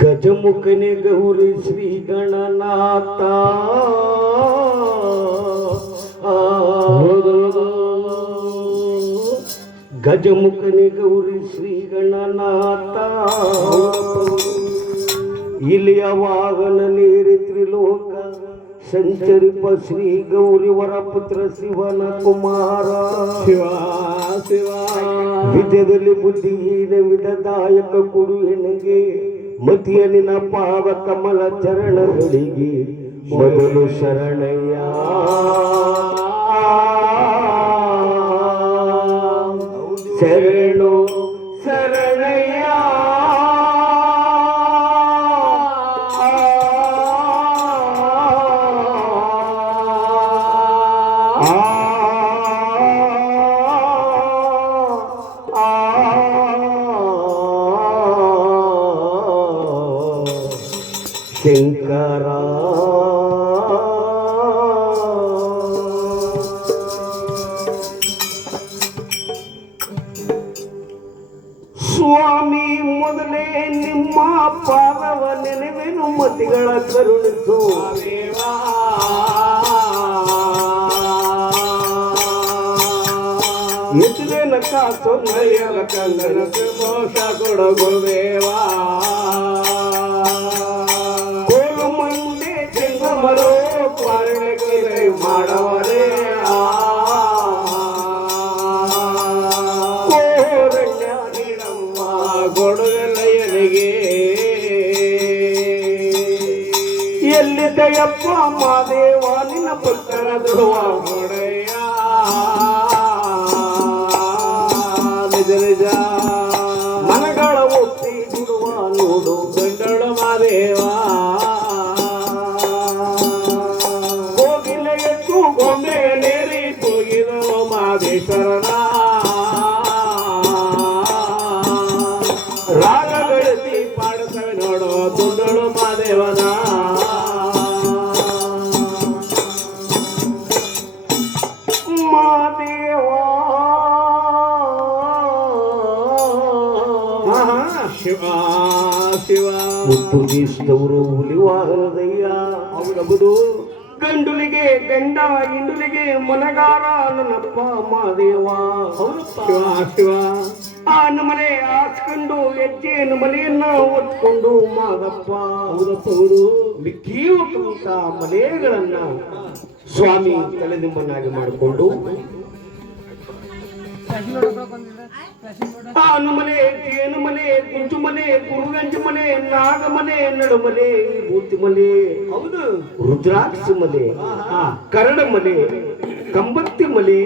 ಗಜಮುಖನೆ ಗೌರಿ ಶ್ರೀ ಗಣನಾಥ ಗಜಮುಖನೆ ಗೌರಿ ಶ್ರೀ ಗಣನಾಥ ಇಲ್ಲಿಯ ವಾಹನ ನೇರಿ ತ್ರಿಲೋಕ ಸಂಚರಿಪ ಶ್ರೀ ಗೌರಿವರ ಪುತ್ರ ಶಿವನ ಕುಮಾರ ಶಿವ ಶಿವ ವಿದ್ಯದಲ್ಲಿ ಬುದ್ಧಿಹೀನ ವಿಧದಾಯಕ ಕೊಡು ಹೆಣ್ಣಿಗೆ ಮತಿಯ ನಿನ್ನ ಪಾದ ಕಮಲ ಚರಣಗಳಿಗೆ ಮೊದಲು ಶರಣಯ್ಯ ಶರಣು ಶರಣಯ್ಯ ಶಂಕರ ಸ್ವಾಮಿ ಮೊದಲೇ ನಿಮ್ಮ ಪಾದವ ನೆನೆವೆನು ಮತಿಗಳ ಕರುಣಿಸು ಎದುರೇನ ಕಾಸು ನಯ್ಯಲ ಕಂಗನ ಮೋಸ ಕೊಡಗುದೇವಾ ಮರೋ ಪಾರಣೆ ಮಾಡವರೇ ಕೋರಣ್ಯ ನೀಡಮ್ಮ ಕೊಡುಗಲಯ್ಯನಿಗೆ ಎಲ್ಲಿದ್ದಯಪ್ಪ ಮಾದೇವ ನಿನ್ನ ಪುತ್ರ ಧ್ರುವ ಕೊಡೆಯ ನಿಜ ನಿಜ ಮನಗಳ ಒತ್ತಿ ಬಿಡುವ ನೋಡು ಗಂಡಳು ಮಾದೇವ ಗೊಂಬೆ ನೇರಿ ಹೋಗಿದವ ಮಾದೇಶ್ವರನ ರಾಗ ಬೆಳೆಸಿ ಪಾಡುತ್ತವೆ ನೋಡೋ ದುಂಡಳು ಮಾದೇವನ ಮಾದೇವ ಶಿವ ಶಿವ ಮುತ್ತುಗಿಸಿದವರು ಹುಲಿ ವಾಹನದಯ್ಯ ಅವರಬಹುದು ಗಂಡುಲಿಗೆ ಗಂಡ ಇಂಡುಲಿಗೆ ಮನಗಾರ ನನ್ನಪ್ಪ ಮಾದೇವ ಶಿವ ಶಿವ ಆ ನಮನೆ ಹಾಸ್ಕೊಂಡು ಹೆಜ್ಜೆಯನ್ನು ಮನೆಯನ್ನ ಒತ್ಕೊಂಡು ಮಾದಪ್ಪ ಹೌದಪ್ಪ ಅವರು ಮಿಕ್ಕಿಯುವಂತ ಮನೆಗಳನ್ನ ಸ್ವಾಮಿ ತಲೆದಿಂಬನ್ನಾಗಿ ಮಾಡಿಕೊಂಡು ಆನು ಮನೆ ಜೇನು ಮನೆ ಗುಂಜು ಮನೆ ಗುರುಗಂಜು ಮನೆ ನಾಗ ಮನೆ ನಡುಮನೆ ಭೂತಿ ಮನೆ ಹೌದು ರುದ್ರಾಕ್ಷಿ ಮನೆ ಕರಡ ಮನೆ ಕಂಬತ್ತಿ ಮನೆ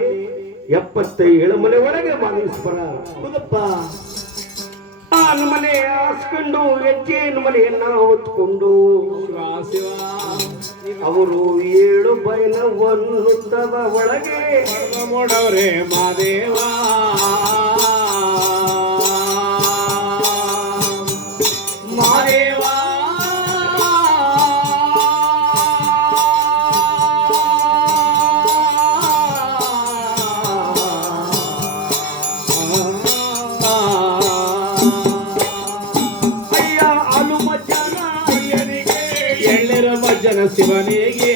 77 ಮನೆ ಒಳಗೆ ಮಾದೇಶ್ವರ ಹೌದಪ್ಪ ಆನು ಮನೆ ಹಾಸ್ಕೊಂಡು ಹೆಜ್ಜೆಯನ್ನು ಮನೆಯನ್ನ ಹೊತ್ಕೊಂಡು ಅವರು 7 ಬೈನವನ್ನುತ್ತದ ಒಳಗೆ ಮಾಡೋರೆ ಮಾದೇವ ಮಾದೇವ ಅಯ್ಯ ಅಲು ಮಜ್ಜನ ಅಯ್ಯನಿಗೆ ಎಳ್ಳೆರ ಮಜ್ಜನ ಶಿವನಿಗೆ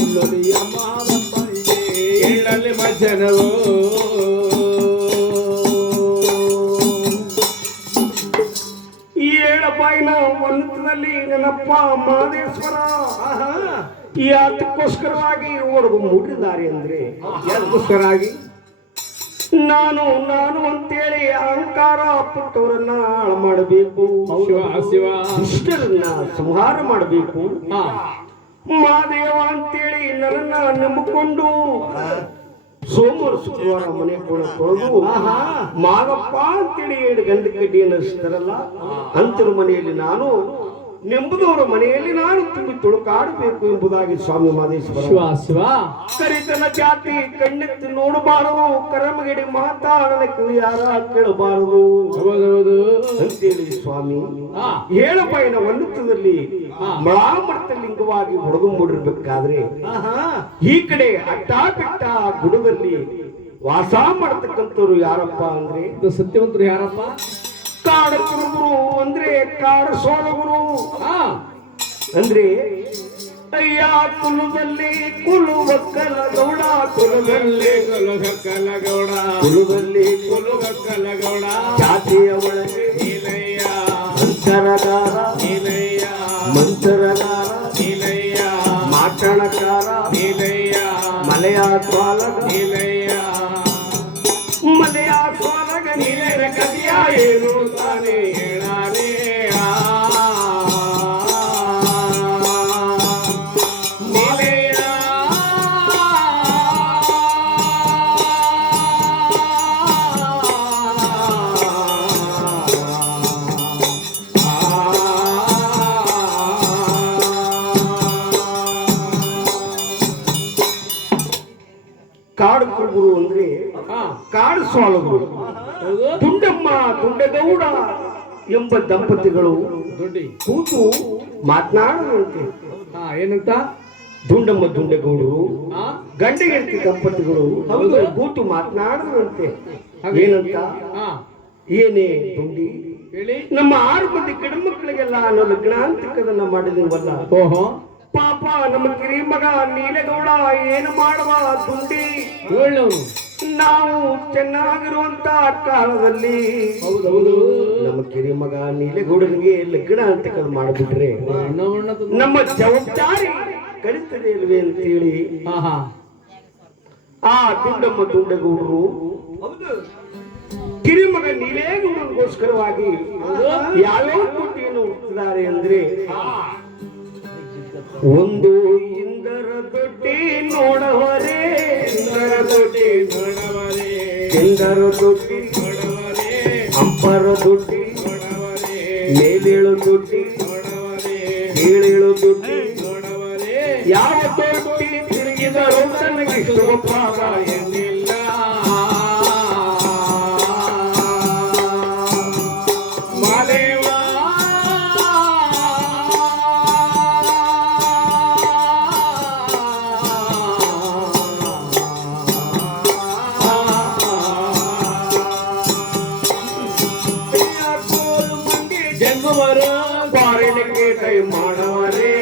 ಎಲ್ಲೊಲಿಯ ಮಾದಪ್ಪನಿಗೆ ಎಳ್ಳಲ್ಲಿ ಮಜ್ಜನವು ಒಂದರಲ್ಲಿ ನನ್ನಪ್ಪ ಮಾದೇಶ್ವರ ಯಾತಕ್ಕೋಸ್ಕರವಾಗಿ ಒಡಗು ಮುಟ್ಟಿದ್ದಾರೆ ಅಂದ್ರೆ ಯಾತಕ್ಕೋಸ್ಕರಾಗಿ ನಾನು ನಾನು ಅಂತೇಳಿ ಅಹಂಕಾರ ಪುಟ್ಟವರನ್ನ ಹಾಳು ಮಾಡಬೇಕು ಶಿವ ಶಿವ ದುಷ್ಟರನ್ನ ಸಂಹಾರ ಮಾಡಬೇಕು ಮಾದೇವ ಅಂತೇಳಿ ನನ್ನನ್ನ ನಂಬಿಕೊಂಡು ಸೋಮವಾರ ಶುಕ್ರವಾರ ಮನೆ ತೊಳೆದು ಮಾದಪ್ಪ ಅಂತೇಳಿ 7 ಗಂಟೆ ಕಡ್ಡಿಯನ್ನು ಹಚ್ತಾರಲ್ಲ ಅಂತರ ಮನೆಯಲ್ಲಿ ನಾನು ನೆಂಬುದವರ ಮನೆಯಲ್ಲಿ ನಾನು ತುಂಬಿ ತುಳುಕಾಡಬೇಕು ಎಂಬುದಾಗಿ ಸ್ವಾಮಿ ಮಾದೇಶ್ವರ ಕರಿತನ ಜಾತಿ ಕಣ್ಣೆತ್ತಿ ನೋಡಬಾರದು ಕರಮಗಿಡಿ ಮಾತಾಡದ ಯಾರ ಕೇಳಬಾರದು ಅಂತೇಳಿ ಸ್ವಾಮಿ 7 ಬೈನ ವನ್ನತ್ತದಲ್ಲಿ ಮಳಾಮರ್ತ ಲಿಂಗವಾಗಿ ಹೊಡೆದುಂಬಿಡಿರ್ಬೇಕಾದ್ರೆ ಈ ಕಡೆ ಅಟ್ಟಾಪಿಟ್ಟ ಗುಡದಲ್ಲಿ ವಾಸ ಮಾಡತಕ್ಕಂಥವ್ರು ಯಾರಪ್ಪ ಅಂದ್ರೆ ಇದು ಸತ್ಯವಂತರು ಯಾರಪ್ಪ? ಕಾಡ ಕುರುಬರು ಅಂದ್ರೆ ಕಾಡ ಸೋಲಗುರು ಹಾ ಅಂದ್ರೆ ಅಯ್ಯ ಕುಲದಲ್ಲಿ ಕುಲು ಒಕ್ಕಲ ಗೌಡ ಕುಲದಲ್ಲಿ ಕುಲಗಕ್ಕಲ ಗೌಡ ಕುಲದಲ್ಲಿ ಕುಲಗಕ್ಕಲ ಗೌಡ ಜಾತಿಯ ಒಳಗೆ ನೀಲಯ್ಯ ಮಂತ್ರಗಾರ ನೀಲಯ್ಯ ಮಂತ್ರಗಾರ ನೀಲಯ್ಯ ಮಾಟಣಕಾರ ನೀಲಯ್ಯ ಮಲೆಯ ಸ್ವಾಲಗ ನೀಲಯ್ಯ ಮಲೆಯ ಸ್ವಾಲಗ ನೀಲರ ಕಥೆಯ ಏನು ತಾನೇ ಹೇಳಾರೆ ನೀಲಯ್ಯ ಕಾಡು ಕುರುಬರು ಅಂದ್ರೆ ಹಾ ಕಾಡು ಸ್ವಾಲಗುರು ಹೌದು ದುಂಡಮ್ಮ ದುಂಡಗೌಡ ಎಂಬ ದಂಪತಿಗಳು ದುಡ್ಡಿ ಕೂತು ಮಾತನಾಡುವಂತೆ ಹಾ ಏನಂತ? ದುಂಡಮ್ಮ ದುಂಡಗೌಡರು ಹಾ ಗಂಡ ಹೆಂಡತಿ ದಂಪತಿಗಳು ಹೌದು. ಕೂತು ಮಾತನಾಡುವಂತೆ ಹಾಗೆ. ಏನಂತ ಹಾ ಏನೇ ದುಂಡಿ ಹೇಳಿ. ನಮ್ಮ 6 ಮಂದಿ ಗಂಡು ಮಕ್ಕಳಿಗೆಲ್ಲ ಅನ್ನೋ ಲಗ್ನಾಂತಿಕದನ್ನ ಮಾಡಿದೀವಲ್ಲ ಓಹೋ ಪಾಪ ನಮ್ಮ ಕಿರಿ ಮಗ ನೀಲಗೌಡ ಏನು ಮಾಡುವ ದುಂಡಿ ಒಳ್ಳೆಯವನು. ನಾವು ಚೆನ್ನಾಗಿರುವಂತ ಕಾಲದಲ್ಲಿ ಹೌದೌದು ನಮ್ಮ ಕಿರಿ ಮಗ ನೀಲಗೌಡನಿಗೆ ಲಗ್ನಾಂತಿಕದ ಮಾಡಿಬಿಟ್ರೆ ಬಣ್ಣ ಬಣ್ಣ ತಂದು- ನಮ್ಮ ಜವಾಬ್ದಾರಿ ಕಲಿತದೆ ಇಲ್ವೇ ಅಂತೇಳಿ ಹಾ ಹಾ ಆ ದುಂಡಮ್ಮ ದುಂಡಗೌಡರು ಕಿರಿಮಗ ನೀಲೇಗೌಡನಿಗೋಸ್ಕರವಾಗಿ ಯಾವ್ಯಾವ ತುಟಿಯನ್ನು ಹುಟ್ಟಿದ್ದಾರೆ ಅಂದ್ರೆ ಒಂದು ಇಂದರ ದೊಡ್ಡಿ ನೋಡವರೇ ಇಂದರ ದೊಡ್ಡಿ ನೋಡವರೇ ಇಂದರ ದೊಡ್ಡಿ ನೋಡವರೇ ಅಂಪರ ದೊಡ್ಡಿ ನೋಡವರೇ ಮೇಲೇಳು ದೊಡ್ಡಿ ನೋಡವರೇ ಕೀಳೇಳು ದೊಡ್ಡಿ ನೋಡವರೇ ಯಾವ ದೊಡ್ಡಿ ತಿರುಗಿದರೂ ತನಗೆ ಇಷ್ಟು ಗೊತ್ತಾಗ ಎನ್ನಿಲ್ಲ ಮಾದೇವ ಜಂಗುವರು ಬಾರಿಣಿಗೆ ಕೈ ಮಾಡವರೇ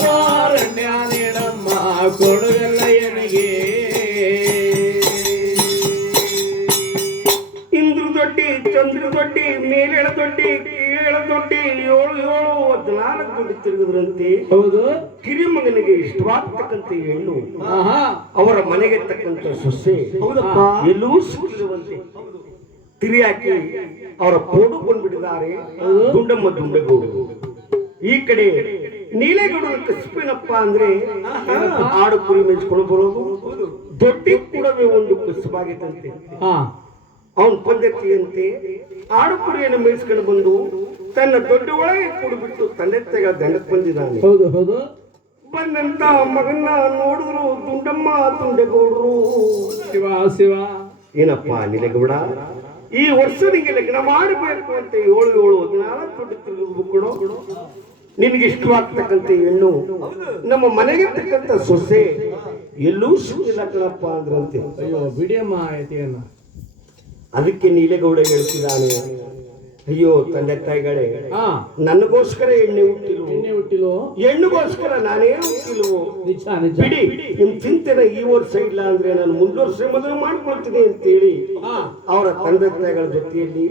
ಕಾರಣ್ಯ ನೀಡಮ್ಮ ಕೊಡುಗಲ್ಲಯ್ಯನಿಗೆ ಇಂದ್ರ ದೊಡ್ಡಿ ಚಂದ್ರ ದೊಡ್ಡಿ ಮೇಲೇಳ ದೊಡ್ಡಿ ಕೀಳೇಳ ದೊಡ್ಡಿ 7 ದೊಡ್ಡಿ ತಿರುಗಿದ್ರಂತೆ ಹೌದು ಕಿರಿಮಗನಿಗೆ ಇಷ್ಟವಾಗ್ತಕ್ಕಂಥ ಹೆಣ್ಣು ಆಹಾ ಅವರ ಮನೆಗೆ ತಕ್ಕಂತ ಸೊಸೆ ಎಲ್ಲೂ ಸಿಕ್ಕಿರುವಂತೆ ತಿರಿಯಾಕಿ ಅವರ ಪೋಡು ಕೊಂಡ್ಬಿಟ್ಟಿದ್ದಾರೆ ದುಂಡಮ್ಮ ದುಂಡಗೌಡರು. ಈ ಕಡೆ ನೀಲೇಗೌಡನ ಕಸುಬಿನಪ್ಪ ಅಂದ್ರೆ ಆಡು ಕುರಿ ಮೇಯಿಸ್ಕೊಂಡು ಬರೋದು ದೊಡ್ಡಿ ಕೂಡವೇ ಒಂದು ಕಸುಬಾಗಿತ್ತಂತೆ. ಹಾ ಅವನ ಪದ್ಧತಿಯಂತೆ ಆಡು ಕುರಿಯನ್ನು ಮೇಯಿಸ್ಕೊಂಡು ಬಂದು ತನ್ನ ದೊಡ್ಡ ಒಳಗೆ ಕೂಡಿಬಿಟ್ಟು ತಂದೆ ತೆಗ ದಂಡಕ್ಕೆ ಬಂದಿದ್ದಾನೆ. ಹೌದು ಹೌದು ಬಂದಂತ ಮಗನ್ನ ನೋಡಿದ್ರು ದುಂಡಮ್ಮ ದುಂಡಗೌಡರು. ಶಿವ ಶಿವ ಏನಪ್ಪ ನೀಲೇಗೌಡ, ಈ ವರ್ಷ ನಿಂಗೆ ಲಗ್ನ ಮಾಡಬೇಕು ಅಂತ 7 ದೊಡ್ಡ ತಿರುಗಿಬಿಟ್ಟು ನಿನಗೆ ಇಷ್ಟವಾಗ್ತಕ್ಕಂಥ ಹೆಣ್ಣು ನಮ್ಮ ಮನೆಗೆ ತಕ್ಕಂತ ಸೊಸೆ ಎಲ್ಲೂ ಸಿಕ್ಕಿಲ್ಲ ಕಣಪ್ಪ ಅಂದ್ರಂತೆ. ಅಯ್ಯೋ ಬಿಡಿಯಮ್ಮ ಐತಿಯನ್ನ. ಅದಕ್ಕೆ ನೀಲೇಗೌಡ ಹೇಳ್ತಿದ್ದಾನೆ, ಅಯ್ಯೋ ತಂದೆ ತಾಯಿಗಳೇ, ಹಾ ನನಗೋಸ್ಕರ ಎಣ್ಣೆ ಹುಟ್ಟಿಲ್ವು, ಎಣ್ಣೆ ಹುಟ್ಟಿಲು ಹೆಣ್ಣುಗೋಸ್ಕರ ನಾನೇ ಹುಟ್ಟಿಲ್ವು. ನಿಜ ನಿಜ ಬಿಡಿ, ನಿಮ್ ಚಿಂತನೆ ಈ ವರ್ಷ ಇಲ್ಲ ಅಂದ್ರೆ ನಾನು ಮುಂದೆ ವರ್ಷ ಮದುವೆ ಮಾಡ್ಕೊಳ್ತೀನಿ ಅಂತೇಳಿ ಹಾ ಅವರ ತಂದೆ ತಾಯಿಗಳ ಜೊತೆಯಲ್ಲಿ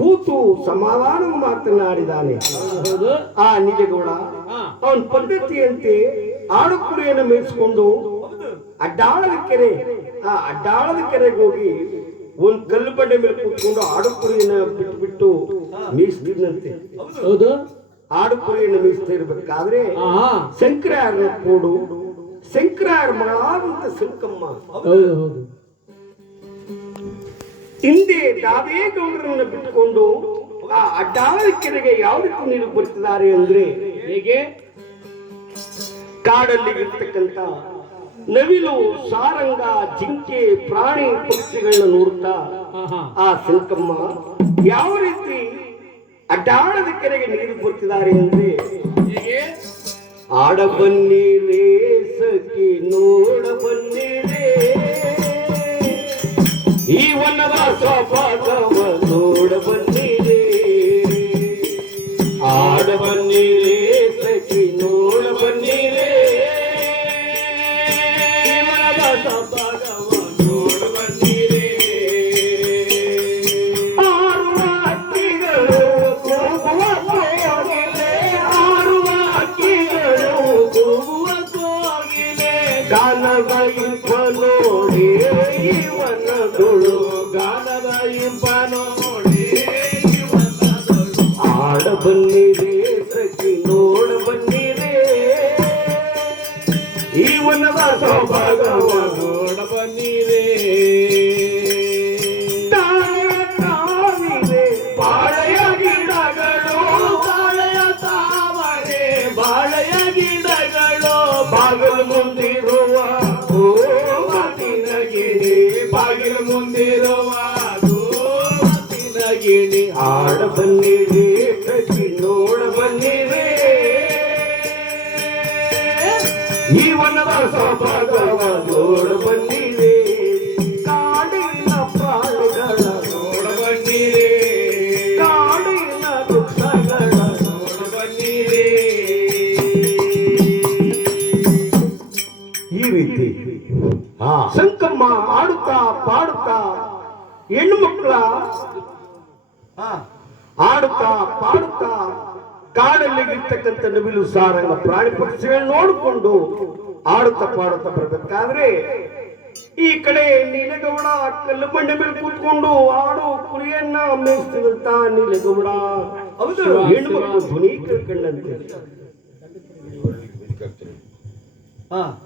ಕೂತು ಸಮಾಧಾನ ಮಾತನಾಡಿದಾನೆ. ಹೌದು ಆ ನೀಲೇಗೌಡ ಹಾ ಅವನ ಪದ್ಧತಿಯಂತೆ ಆಡು ಕುರಿಯನ್ನು ಮೇಯಿಸ್ಕೊಂಡು ಅಡ್ಡಾಳದ ಕೆರೆ, ಆ ಅಡ್ಡಾಳದ ಕೆರೆಗೆ ಹೋಗಿ ಒಂದ್ ಕಲ್ಲು ಬಂಡೆ ಮೇಲೆ ಕೂತ್ಕೊಂಡು ಆಡು ಕುರಿಯನ್ನ ಬಿಟ್ಟು ಮೇಯಿಸ್ತಿದ್ನಂತೆ. ಹೌದು ಆಡು ಕುರಿಯನ್ನು ಮೇಯಿಸ್ತಾ ಇರ್ಬೇಕಾದ್ರೆ ಆಹಾ ಶಂಕರಾಯರನ್ನ ಕೂಡು ಶಂಕರಾಯರ ಮಗಳಾದಂತ ಶಂಕಮ್ಮ ಹೌದು ಹೌದು ಹಿಂದೆ ದಾವೇಗೌಡರನ್ನ ಬಿಟ್ಟುಕೊಂಡು ಆ ಅಡ್ಡಾಳದ ಕೆರೆಗೆ ಯಾವ ರೀತಿ ನೀರು ಬರ್ತಿದ್ದಾರೆ ಅಂದ್ರೆ ಹೇಗೆ? ಕಾಡಲ್ಲಿ ಇರ್ತಕ್ಕಂತ ನವಿಲು, ಸಾರಂಗ, ಜಿಂಕೆ, ಪ್ರಾಣಿ ಪಕ್ಷಿಗಳನ್ನ ನೋಡುತ್ತಾ ಆಹಾ ಆ ಶಂಕಮ್ಮ ಯಾವ ರೀತಿ ಅಡ್ಡಾಳದ ಕೆರೆಗೆ ನೀರು ಬರ್ತಿದ್ದಾರೆ ಅಂದ್ರೆ ಹೇಗೆ? ಆಡ ಬನ್ನಿರೇ ಸಖಿ ನೋಡ ಬನ್ನಿರೇ ಈ ವನದ ಸ್ವಭಾವ ನೋಡ ಬನ್ನಿರೇ ಆಡ ಬನ್ನಿರೇ ಸಖಿ ನೋಡ ಬನ್ನಿರೇ ಈ ವನದ ಸ್ವಭಾವ ನೋಡ ಬನ್ನಿರೇ ಆರುವ ಹಕ್ಕಿಗಳು ಕೂಗುವ ಕೋಗಿಲೆ ಆರುವ ಹಕ್ಕಿಗಳು ಕೂಗುವ ಕೋಗಿಲೆ ಗಾನದ ಇಂಪ ನೋಡಿ ಇವನಗಳು ಗಾನದ ಇಂಪ ನೋಡಿ ಇವನಗಳು ಆಡ ಬನ್ನಿರೇ ಸಖಿ ನೋಡ ಬನ್ನಿರೇ ಈ ವನದ ಸೌಭಾಗ್ಯವ ನೋಡ ಬನ್ನಿರೇ ತಾವಿರೆ ಬಾಳೆಯ ಗಿಡಗಳು ಬಾಳೆಯ ತಾವರೆ ಬಾಳೆಯ ಗಿಡಗಳು ಬಾಗಿಲು ಮುಂದಿರುವ ಗೋಮತಿನ ಗಿಣಿ ಬಾಗಿಲು ಮುಂದಿರುವ ಗೋಮತಿನ ಗಿಣಿ ಆಡ ಬನ್ನಿರೇ ಸಖಿ ನೋಡ ಬನ್ನಿರೇ ಈ ವನದ ಸೌಭಾಗ್ಯವ ನೋಡ ಬನ್ನಿರೇ ಕಾಡಿನ ಪ್ರಾಣಿಗಳ ನೋಡ ಬನ್ನಿರೇ ಕಾಡಿನ ವೃಕ್ಷಗಳ ನೋಡ ಬನ್ನಿರೇ ಈ ರೀತಿ ಸಂಕಮ್ಮ ಆಡುತ್ತಾ ಪಾಡುತ್ತಾ ಹೆಣ್ಣು ಮಕ್ಕಳ ಆಡುತ್ತಾ ಪಾಡುತ್ತಾ ಕಾಡಲ್ಲಿ ಇರ್ತಕ್ಕಂಥ ನವಿಲು ಸಾರಂಗ ಪ್ರಾಣಿ ಪಕ್ಷಿಗಳನ್ನ ನೋಡಿಕೊಂಡು ಆಡುತ್ತಾ ಪಾಡುತ್ತಾ ಬರ್ಬೇಕಾದ್ರೆ ಈ ಕಡೆ ನೀಲಗೌಡ ಕಲ್ಲು ಬಂಡೆ ಮೇಲೆ ಕೂತ್ಕೊಂಡು ಆಡು ಕುರಿಯನ್ನ ಮೇಯಿಸ್ತಿದಂತ ನೀಲಗೌಡ ಹೌದು ಹೆಣ್ಮಕ್ಳು ಧ್ವನಿ ಕೇಳ್ಕೊಂಡಂತೆ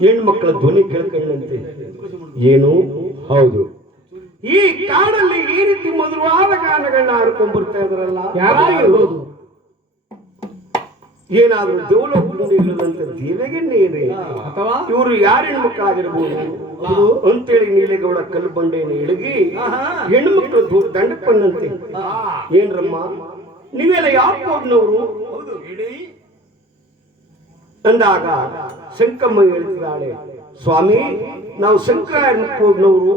ಹೆಣ್ಮಕ್ಳ ಧ್ವನಿ ಕೇಳ್ಕೊಂಡಂತೆ ಏನು ಹೌದು ಈ ಕಾಡಲ್ಲಿ ಈ ರೀತಿ ಮಧುರವಾದ ಗಾನಗಳನ್ನ ಆಡ್ಕೊಂಡ್ ಬರ್ತಾ ಇದ್ರಲ್ಲ ಯಾರಾಗಿರ್ಬೋದು ಏನಾದ್ರೂ ದೇವಲೋಕದಲ್ಲಿ ಇಲ್ಲದಂತ ದೇವಿಗೆ ನೀರೇ ಅಥವಾ ಇವರು ಯಾರ ಹೆಣ್ಮಕ್ಳಾಗಿರ್ಬೋದು ಅಂತೇಳಿ ನೀಲೇಗೌಡ ಕಲ್ಲು ಬಂಡೆಯನ್ನು ಇಳಗಿ ಹೆಣ್ಮಕ್ಳು ದಂಡಪ್ಪಣ್ಣಂತೆ ಏನ್ರಮ್ಮ ನೀವೆಲ್ಲ ಯಾವ ಕೋಡ್ನವರು ಅಂದಾಗ ಶಂಕಮ್ಮ ಹೇಳ್ತಿದ್ದಾಳೆ ಸ್ವಾಮಿ ನಾವು ಶಂಕರಾಯನ ಕೋಡ್ನವರು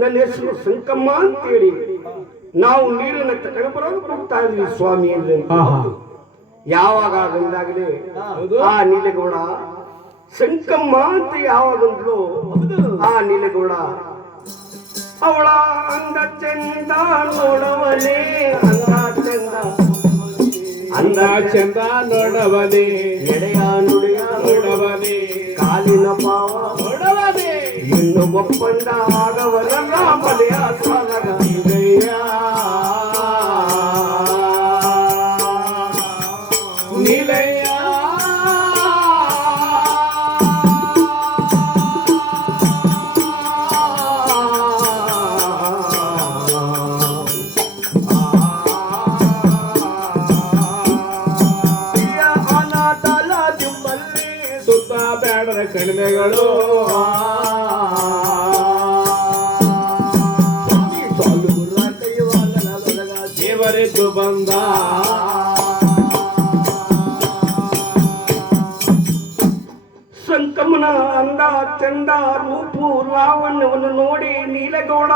ನನ್ನ ಹೆಸರು ಶಂಕಮ್ಮ ಅಂತೇಳಿ ನಾವು ನೀರನ್ನ ತಗೊಂಡು ಬರೋದು ಹೋಗ್ತಾ ಇದ್ವಿ ಸ್ವಾಮಿ ಅಂದ್ರೆ ಯಾವಾಗ ಬಂದಾಗಲೇ ಆ ನೀಲಗೌಡ ಶಂಕಮ್ಮ ಅಂತ ಯಾವಾಗಂದ್ಲು ಆ ನೀಲಗೌಡ ಅವಳ ಅಂದ ಚಂದ ನೋಡವನೇ ಅಂದ ಚಂದ ನೋಡವನೇ ಎಡೆಯ ನುಡಿಯ ನೋಡವನೇ ಕಾಲಿನ ಪಾವ ನೋಡವನೇ ಇನ್ನು ಒಪ್ಪಂದ ಆಗವಲ್ಲ ಮಲೆಯ ಸಾಲಗ ನೀಲಯ್ಯ ಸುತ್ತ ಬೇಡದ ಕಡಿಮೆಗಳು ದೇವರೆದ್ದು ಬಂದ ಸಂಕಮನ ಅಂದ ಚಂದ ರೂಪು ಲಾವಣ್ಯವನ್ನು ನೋಡಿ ನೀಲಗೌಡ